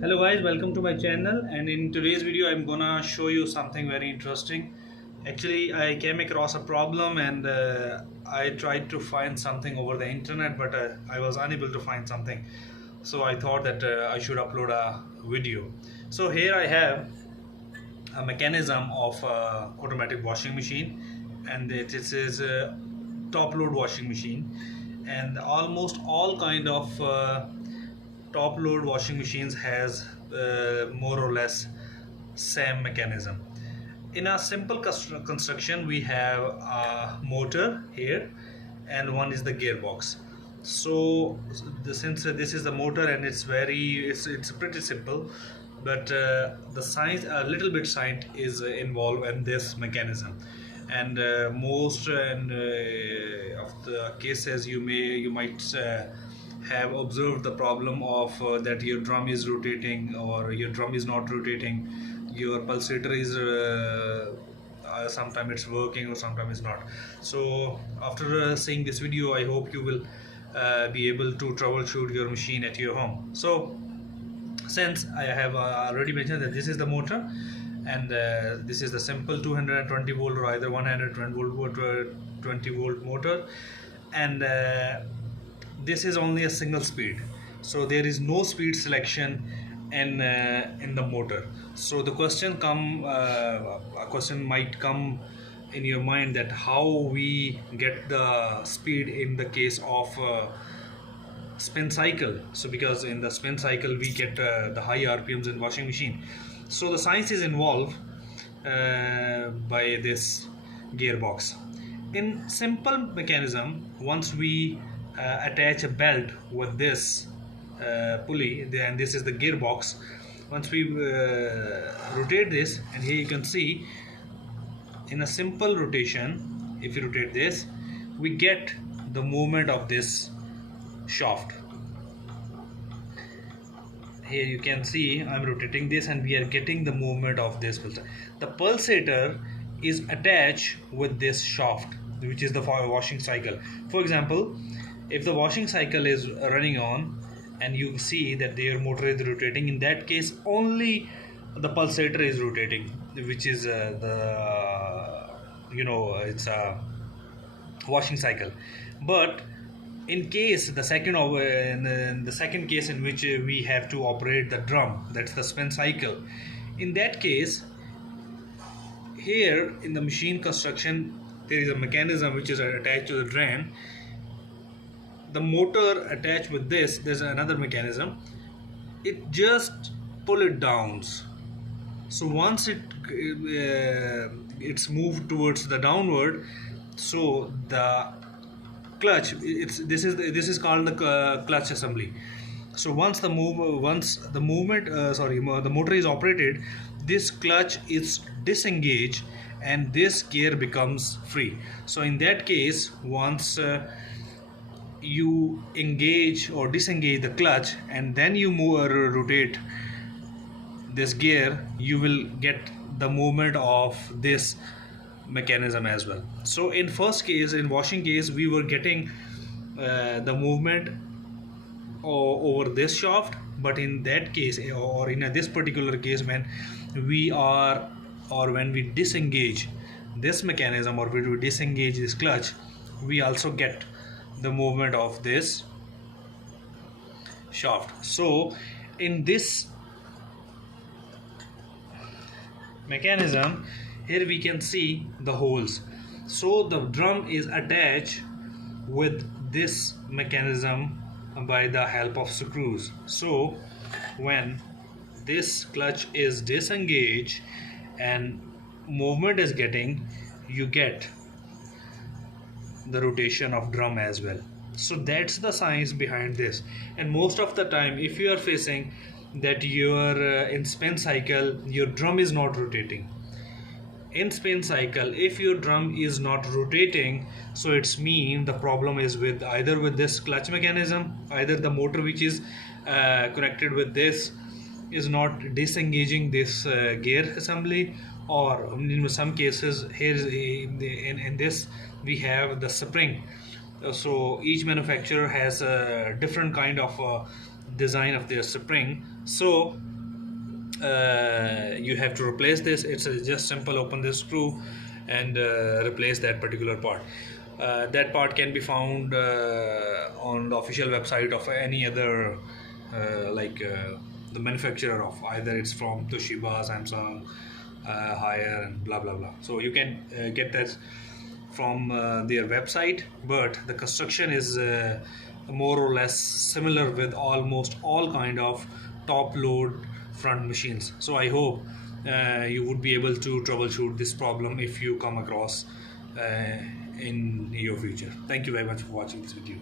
Hello guys, welcome to my channel, and in today's video I'm gonna show you something very interesting. Actually, I came across a problem and I tried to find something over the internet, but I was unable to find something. So I thought that I should upload a video. So here I have a mechanism of automatic washing machine, and it is a top load washing machine, and almost all kind of top load washing machines has more or less same mechanism. In a simple construction, we have a motor here and one is the gearbox. So since this is the motor and it's pretty simple, but the science, a little bit science is involved in this mechanism. And most of the cases you might have observed the problem of that your drum is rotating or your drum is not rotating, your pulsator is sometimes it's working or sometimes it's not. So after seeing this video, I hope you will be able to troubleshoot your machine at your home. So since I have already mentioned that this is the motor, and this is the simple 220 volt or either 120 volt 20 volt motor, and this is only a single speed, so there is no speed selection in the motor. So the a question might come in your mind that how we get the speed in the case of spin cycle. So because in the spin cycle we get the high RPMs in washing machine. So the science is involved by this gearbox. In simple mechanism, once we attach a belt with this pulley, and this is the gearbox. Once we rotate this, and here you can see in a simple rotation, if you rotate this, we get the movement of this shaft. Here you can see I'm rotating this and we are getting the movement of this pulsator. The pulsator is attached with this shaft, which is the washing cycle. For example, if the washing cycle is running on and you see that your motor is rotating, in that case only the pulsator is rotating, which is it's a washing cycle. But in case the second case in which we have to operate the drum, that's the spin cycle, in that case, here in the machine construction there is a mechanism which is attached to the drain. The motor attached with this, there's another mechanism, it just pull it down. So once it's moved towards the downward, so the clutch, this is called the clutch assembly. So once the motor is operated, this clutch is disengaged and this gear becomes free. So in that case, once you engage or disengage the clutch and then you rotate this gear, you will get the movement of this mechanism as well. So in first case, in washing case, we were getting the movement over this shaft, but in that case, or in this particular case, when we disengage this mechanism or we disengage this clutch, we also get the movement of this shaft. So in this mechanism, here we can see the holes. So the drum is attached with this mechanism by the help of screws. So when this clutch is disengaged and movement is getting, you get the rotation of drum as well. So that's the science behind this. And most of the time, if you are facing that your in spin cycle your drum is not rotating, in spin cycle if your drum is not rotating, so it's mean the problem is with either with this clutch mechanism, either the motor which is connected with this is not disengaging this gear assembly, or in some cases here in this we have the spring. So each manufacturer has a different kind of design of their spring. So you have to replace this. It's just simple, open this screw and replace that particular part. That part can be found on the official website of any other the manufacturer of, either it's from Toshiba, Samsung, Haier, and blah blah blah. So you can get that from their website, but the construction is more or less similar with almost all kind of top load front machines. So I hope you would be able to troubleshoot this problem if you come across in your future. Thank you very much for watching this video.